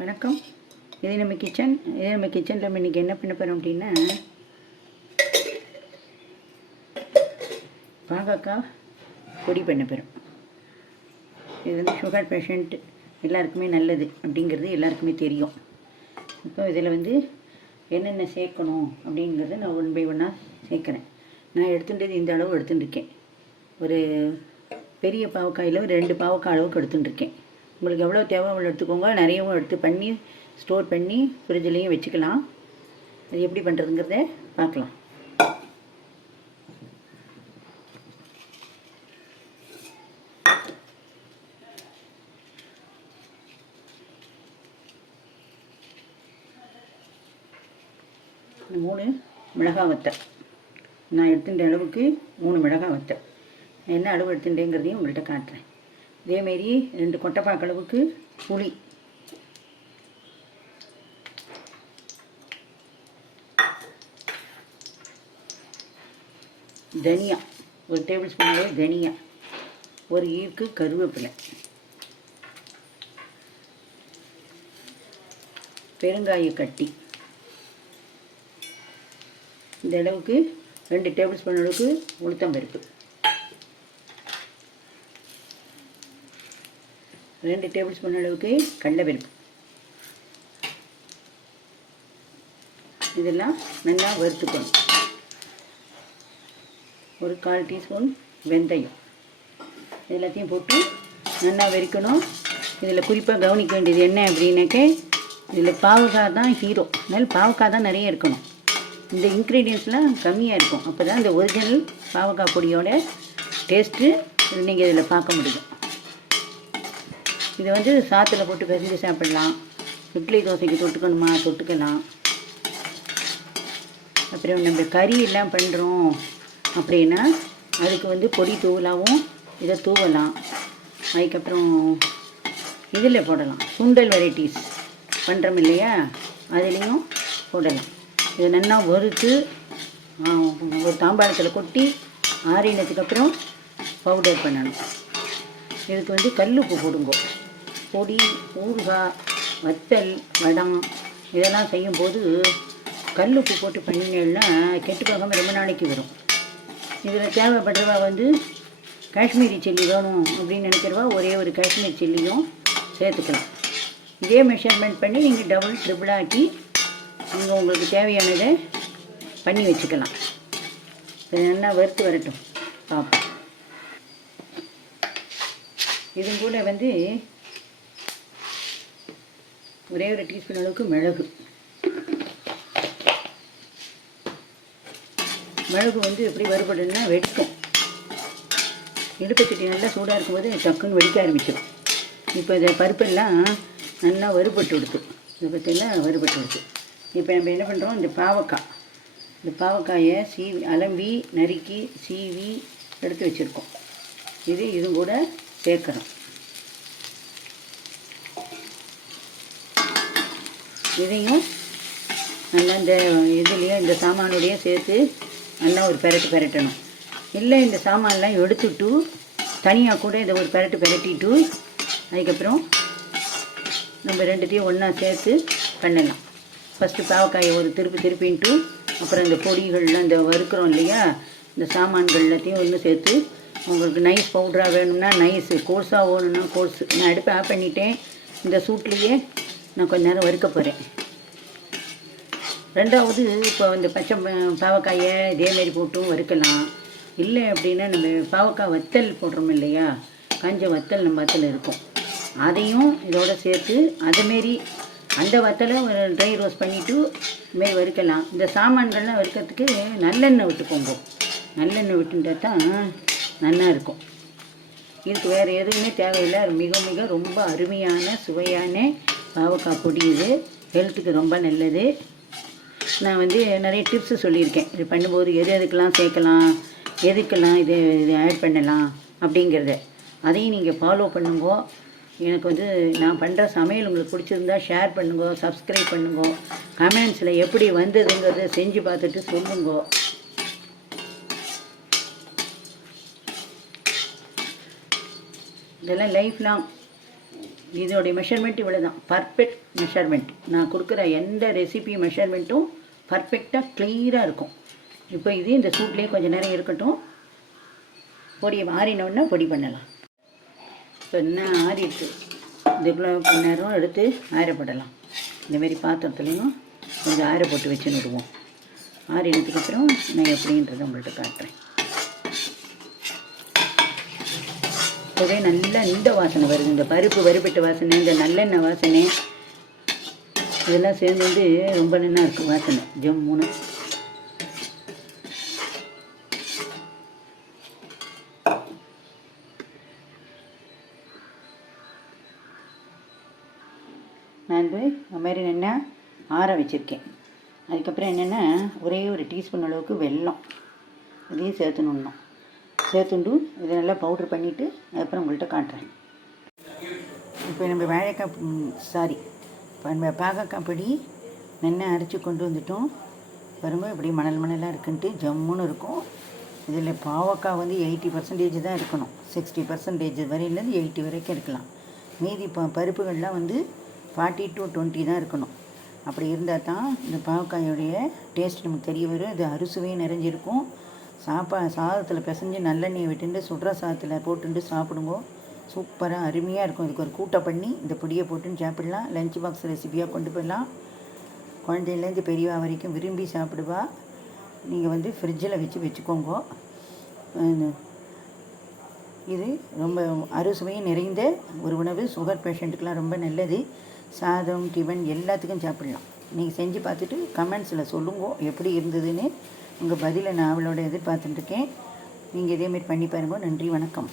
வணக்கம். இது நம்ம கிச்சனில் நம்ம இன்றைக்கி என்ன பண்ண போகிறோம் அப்படின்னா, பாகக்காய் பொடி பண்ண போகிறோம். இது வந்து சுகர் பேஷண்ட் எல்லாருக்குமே நல்லது அப்படிங்கிறது எல்லாருக்குமே தெரியும். இப்போ இதில் வந்து என்னென்ன சேர்க்கணும் அப்படிங்கிறத நான் 1 by 1 சேர்க்குறேன். நான் எடுத்துகிட்டது இந்த அளவு எடுத்துட்டுருக்கேன். ஒரு பெரிய பாவக்காயில் 2 பாவக்காய் அளவுக்கு எடுத்துட்டுருக்கேன். உங்களுக்கு எவ்வளோ தேவை அவ்வளோ எடுத்துக்கோங்க. நிறையவும் எடுத்து பண்ணி ஸ்டோர் பண்ணி ஃப்ரிட்ஜ்லேயும் வச்சுக்கலாம். அது எப்படி பண்ணுறதுங்கிறத பார்க்கலாம். இந்த 3 மிளகாய் வத்தல் நான் எடுத்துட்ட அளவுக்கு 3 மிளகாய் வத்தல். என்ன அளவு எடுத்துட்டேங்கிறதையும் உங்கள்கிட்ட காட்டுறேன். இதேமாரி 2 கொட்டைப்பாக்கு அளவுக்கு புளி, தனியா 1 டேபிள் ஸ்பூன் அளவு தனியா, 1 ஈர்க்கு கருவேப்பிலை, பெருங்காய கட்டி, இந்த அளவுக்கு 2 டேபிள் ஸ்பூன் அளவுக்கு உளுத்தம்பருப்பு, 2 டேபிள் ஸ்பூன் அளவுக்கு கடலைப்பருப்பு. இதெல்லாம் நல்லா வறுத்துக்கணும். ஒரு 1/4 டீஸ்பூன் வெந்தயம் எல்லாத்தையும் போட்டு நல்லா வறுக்கணும். இதில் குறிப்பாக கவனிக்க வேண்டியது என்ன அப்படின்னாக்க, இதில் பாவக்காய் தான் ஹீரோ. அதனால் பாவக்காய் தான் நிறைய இருக்கணும். இந்த இன்க்ரீடியன்ஸ்லாம் கம்மியாக இருக்கும். அப்போ தான் இந்த ஒரிஜினல் பாவக்காய் பொடியோட டேஸ்ட்டு நீங்கள் இதில் பார்க்க முடியும். இதை வந்து சாத்தில் போட்டு பிசைஞ்சு சாப்பிடலாம். இட்லி தோசைக்கு தொட்டுக்கணுமா தொட்டுக்கலாம். அப்புறம் நம்ம கறி எல்லாம் பண்ணுறோம் அப்படின்னா அதுக்கு வந்து பொடி தூவலாகவும் இதை தூவலாம். அதுக்கப்புறம் இதில் போடலாம். சுண்டல் வெரைட்டிஸ் பண்ணுறோம் இல்லையா, அதுலேயும் போடலாம். இதை நல்லா வறுத்து ஒரு தாம்பாளத்தில் கொட்டி ஆறினதுக்கப்புறம் பவுடர் பண்ணணும். இதுக்கு வந்து கல்லுப்பு போடுங்கோ. பொடி, ஊறுகாய், வத்தல், வடம் இதெல்லாம் செய்யும்போது கல்லுப்பு போட்டு பண்ணினேன்னா கெட்டு போகாமல் ரொம்ப நாளைக்கு வரும். இதில் தேவைப்படுறவா வந்து காஷ்மீரி சில்லி வேணும் அப்படின்னு நினைக்கிறவா ஒரே ஒரு காஷ்மீரி சில்லியும் சேர்த்துக்கலாம். இதே மெஷர்மெண்ட் பண்ணி நீங்கள் டபுள் ட்ரிபிள் ஆக்கி நீங்கள் உங்களுக்கு தேவையானதை பண்ணி வச்சுக்கலாம். இதை நல்லா வறுத்து வரட்டும் பார்ப்போம். இது கூட வந்து ஒரே ஒரு டீஸ்பூன் அளவுக்கு மிளகு வந்து எப்படி வறுபடுன்னா வெடிக்கும். இடுப்பச்சட்டி நல்லா சூடாக இருக்கும்போது டக்குன்னு வெடிக்க ஆரம்பிச்சிடும். இப்போ இதை பருப்பெல்லாம் நல்லா வறுபட்டு விடுது. இதை பற்றியெல்லாம் வறுபட்டு விடுது. இப்போ நம்ம என்ன பண்ணுறோம், இந்த பாவக்காயை அலம்பி நறுக்கி சீவி எடுத்து வச்சுருக்கோம். இது கூட சேர்க்குறோம். இதையும் நல்லா இந்த இதுலேயும் இந்த சாமானுடைய சேர்த்து நல்லா ஒரு பெரட்டணும். இல்லை இந்த சாமான்லாம் எடுத்துட்டு தனியாக கூட இதை ஒரு பெரட்டிட்டு அதுக்கப்புறம் நம்ம 2த்தையும் ஒன்றா சேர்த்து பண்ணலாம். ஃபஸ்ட்டு பாவக்காயை ஒரு திருப்பின்ட்டு அப்புறம் இந்த பொடிகள்லாம் இந்த வறுக்கிறோம் இல்லையா, இந்த சாமான்கள் எல்லாத்தையும் ஒன்று சேர்த்து உங்களுக்கு நைஸ் பவுடராக வேணும்னா நைஸு, கோர்ஸாக வேணும்னா கோர்ஸு. நான் அடுப்பை ஆஃப் பண்ணிட்டேன். இந்த சூட்லேயே நான் கொஞ்ச நேரம் வறுக்க போகிறேன். ரெண்டாவது இப்போ இந்த பச்சை பாவக்காயை இதேமாரி போட்டும் வறுக்கலாம். இல்லை அப்படின்னா நம்ம பாவக்காய் வத்தல் போடுறோம் இல்லையா, காஞ்ச வத்தல் நம்ம வத்தல் இருக்கும், அதையும் இதோட சேர்த்து அதேமாரி அந்த வத்தலை ஒரு ட்ரை ரோஸ்ட் பண்ணிவிட்டு இதுமாரி வறுக்கலாம். இந்த சாமான்கள்லாம் வறுக்கிறதுக்கு நல்லெண்ணெய் விட்டுக்கோங்க. நல்லெண்ணெய் விட்டுட்டா தான் நல்லா இருக்கும். இதுக்கு வேறு எதுவுமே தேவையில்லை. மிக ரொம்ப அருமையான சுவையான பாவக்காய் பொடி. இது ஹெல்த்துக்கு ரொம்ப நல்லது. நான் வந்து நிறைய டிப்ஸு சொல்லியிருக்கேன். இது பண்ணும்போது எதுக்கெல்லாம் சேர்க்கலாம், எதுக்கெல்லாம் இது ஆட் பண்ணலாம் அப்படிங்கிறத. அதையும் நீங்கள் ஃபாலோ பண்ணுங்கோ. எனக்கு வந்து நான் பண்ணுற சமையல் உங்களுக்கு பிடிச்சிருந்தா ஷேர் பண்ணுங்கோ, சப்ஸ்கிரைப் பண்ணுங்கோ, கமெண்ட்ஸில் எப்படி வந்ததுங்கிறத செஞ்சு பார்த்துட்டு சொல்லுங்கோ. இதெல்லாம் லைஃப் லாங் இதோடைய மெஷர்மெண்ட் இவ்வளோ தான், பர்ஃபெக்ட் மெஷர்மெண்ட். நான் கொடுக்குற எந்த ரெசிபி மெஷர்மெண்ட்டும் பர்ஃபெக்டாக க்ளியராக இருக்கும். இப்போ இது இந்த சூட்லேயே கொஞ்சம் நேரம் இருக்கட்டும். பொடியை ஆறினோடனே பொடி பண்ணலாம். இப்போ என்ன ஆறிட்டு இதுக்குள்ளே கொஞ்ச நேரம் எடுத்து ஆறப்படலாம். இந்தமாரி பாத்திரத்துலேயும் கொஞ்சம் ஆற போட்டு வச்சுன்னு விடுவோம். ஆறினதுக்கப்புறம் நான் எப்படின்றத உங்கள்கிட்ட காட்டுறேன். இப்போவே நல்லா இந்த வாசனை வருது, இந்த பருப்பு வறுபட்ட வாசனை, இந்த நல்லெண்ணெய் வாசனை, இதெல்லாம் சேர்ந்து வந்து ரொம்ப நல்லா இருக்குது வாசனை ஜம்முன்னு. நான் வந்து இந்த மாதிரி நல்லா ஆற வச்சுருக்கேன். அதுக்கப்புறம் என்னென்னா ஒரே ஒரு டீஸ்பூன் அளவுக்கு வெல்லம் இதையும் சேர்த்துணுன்னோம். சேர்த்துண்டு இதை நல்லா பவுட்ரு பண்ணிவிட்டு அதுக்கப்புறம் உங்கள்கிட்ட காட்டுறேன். இப்போ நம்ம நம்ம பாகக்காய் பொடி நல்லா அரைச்சி கொண்டு வந்துட்டோம். வரும்போது இப்படி மணல் மணலாக இருக்குன்ட்டு ஜம்முன்னு இருக்கும். இதில் பாவக்காய் வந்து 80% தான் இருக்கணும். 60% வரையிலேருந்து 80 வரைக்கும் இருக்கலாம். மீதி பருப்புகள்லாம் வந்து 40 to 20 தான் இருக்கணும். அப்படி இருந்தால் தான் இந்த பாவக்காயோடைய டேஸ்ட் நமக்கு தெரிய வரும். இது அறுசுவையே நிறைஞ்சிருக்கும். சாதத்தில் பிசைஞ்சு நல்லெண்ணெயை விட்டுட்டு சுடுற சாதத்தில் போட்டுட்டு சாப்பிடுங்க. சூப்பராக அருமையாக இருக்கும். இதுக்கு ஒரு கூட்டை பண்ணி இந்த பொடியை போட்டுன்னு சாப்பிடலாம். லஞ்ச் பாக்ஸ் ரெசிபியாக கொண்டு போயிடலாம். குழந்தையிலேருந்து பெரியவா வரைக்கும் விரும்பி சாப்பிடுவா. நீங்கள் வந்து ஃப்ரிட்ஜில் வச்சுக்கோங்க. இது ரொம்ப அறுசுவையும் நிறைந்த ஒரு உணவு. சுகர் பேஷண்ட்டுக்கெலாம் ரொம்ப நல்லது. சாதம், டிஃபன் எல்லாத்துக்கும் சாப்பிட்லாம். நீங்கள் செஞ்சு பார்த்துட்டு கமெண்ட்ஸில் சொல்லுங்க எப்படி இருந்ததுன்னு. உங்கள் பதிலை நான் அவளோட எதிர்பார்த்துட்டுருக்கேன். நீங்கள் இதேமாரி பண்ணி பாருங்க. நன்றி, வணக்கம்.